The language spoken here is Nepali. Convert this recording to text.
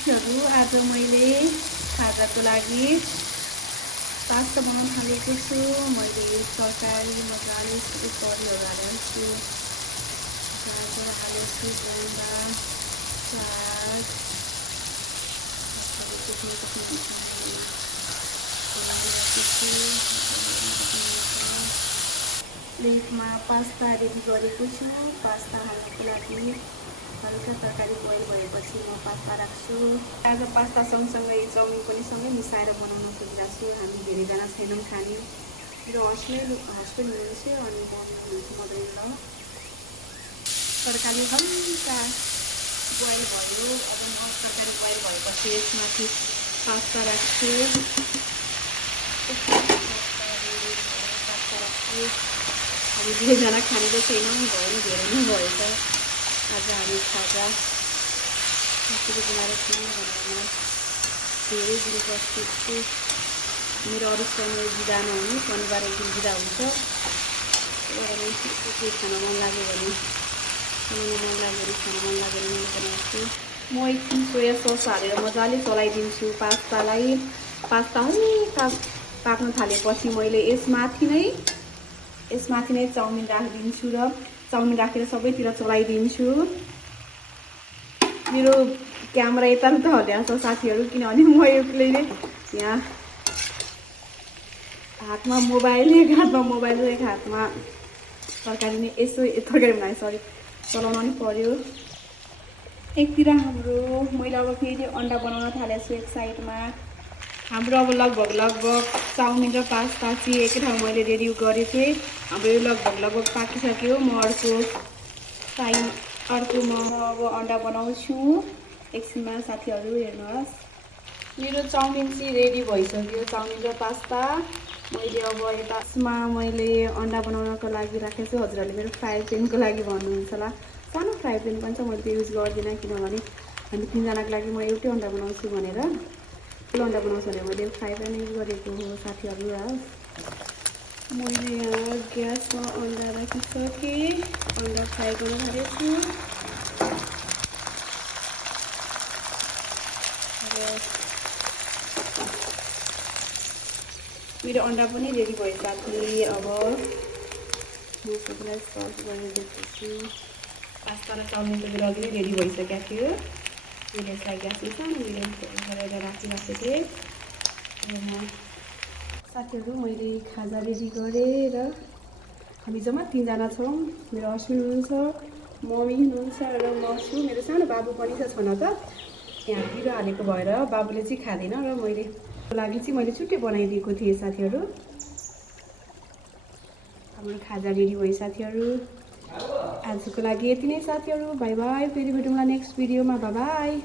साथीहरू आज मैले खाजाको लागि पास्ता बनाउन थालेको छु। मैले तरकारी मजाले परिहरू हालेको छु, गाजर हालेको छु, बोन्डा, प्याज, प्लेटमा पास्ता रेडी गरेको छु। पास्ता हाल्नको लागि हल्का तरकारी बोइल भएपछि म पास्ता राख्छु। आज पास्ता सँगसँगै चाउमिन पनि सँगै मिसाएर बनाउन खोजिरहेको छु। हामी धेरैजना छैनौँ खाने, मेरो हस्बेन्ड हुनुहुन्छ अनि मम्मी हुनुहुन्छ, मदर-इन-ल। तरकारी हल्का बोइल भयो। अब म तरकारी बोइल भएपछि यसमाथि पास्ता राख्छु। हामी धेरैजना खाने चाहिँ छैनौँ, भयो धेरै नै भएछ। आज हामी खाजा कसरी बनाएर खाने भनेर धेरै दिन बस्छु छु। मेरो अरू समय बिदा नहुने, शनिबार एक दिन बिदा हुन्छ। के खान मन लाग्यो भने खान मन लाग्यो भने बनाउँछु। म एकछिन सोया सस हालेर मजाले चलाइदिन्छु पास्तालाई। पास्ता हल्का पाक्न थालेपछि मैले यसमाथि नै चाउमिन राखिदिन्छु र चाउमिन राखेर सबैतिर चलाइदिन्छु। मेरो क्यामेरा यताउता हल्ल्याएको छ साथीहरू, किनभने म एक्लै नै यहाँ हातमा मोबाइल एक हातमा तरकारी नै तरकारी बनाएँ, चलाउन नि पर्यो। एकतिर मैले अब फेरि अन्डा बनाउन थालेको छु। एक साइडमा हाम्रो अब लगभग चाउमिन र पास्ता चाहिँ एकै ठाउँ मैले रेडी गरेको थिएँ। हाम्रो यो लगभग पाकिसक्यो। म अर्को म अब अन्डा बनाउँछु एकछिनमा। साथीहरू हेर्नुहोस्, मेरो चाउमिन चाहिँ रेडी भइसक्यो, चाउमिन र पास्ता। मैले अब यसमा मैले अन्डा बनाउनको लागि राखेको छु। हजुरहरूले मेरो फ्राई प्यानको लागि भन्नुहुन्छ होला, सानो फ्राई प्यान पनि छ, मैले त्यो युज गर्दिनँ किनभने हामी तिनजनाको लागि म एउटै अन्डा बनाउँछु भनेर। ठुलो अन्डा बनाउँछु भने मैले फ्राई प्यान युज गरेको हो साथीहरू। मैले यहाँ ग्यासमा अन्डा राखिसकेँ, अन्डा फ्राई गर्न थालेको छु। मेरो अन्डा पनि रेडी भइसक्यो। अब म सबैलाई सर्भ गरेर देख्छु। पास्ता र चाउमिन त मेरो अघि नै रेडी भइसकेको थियो। मैले यसलाई ग्यासमा सानो मिडियम गरेर राखिरहेको थिएँ। साथीहरू मैले खाजा रेडी गरेर हामी जम्मा तिनजना छौँ। मेरो हस्बेन्ड हुनुहुन्छ, मम्मी हुनुहुन्छ र म छु। मेरो सानो बाबु पनि छ छन त, यहाँ पिरो हालेको भएर बाबुले चाहिँ खाँदैन र मैले छुट्टै बनाइदिएको थिएँ साथीहरू। हाम्रो खाजा रेडी भयो साथीहरू। आजको लागि यति नै साथीहरू, बाई बाई। फेरि भेटौँला नेक्स्ट भिडियोमा, बाई बाई।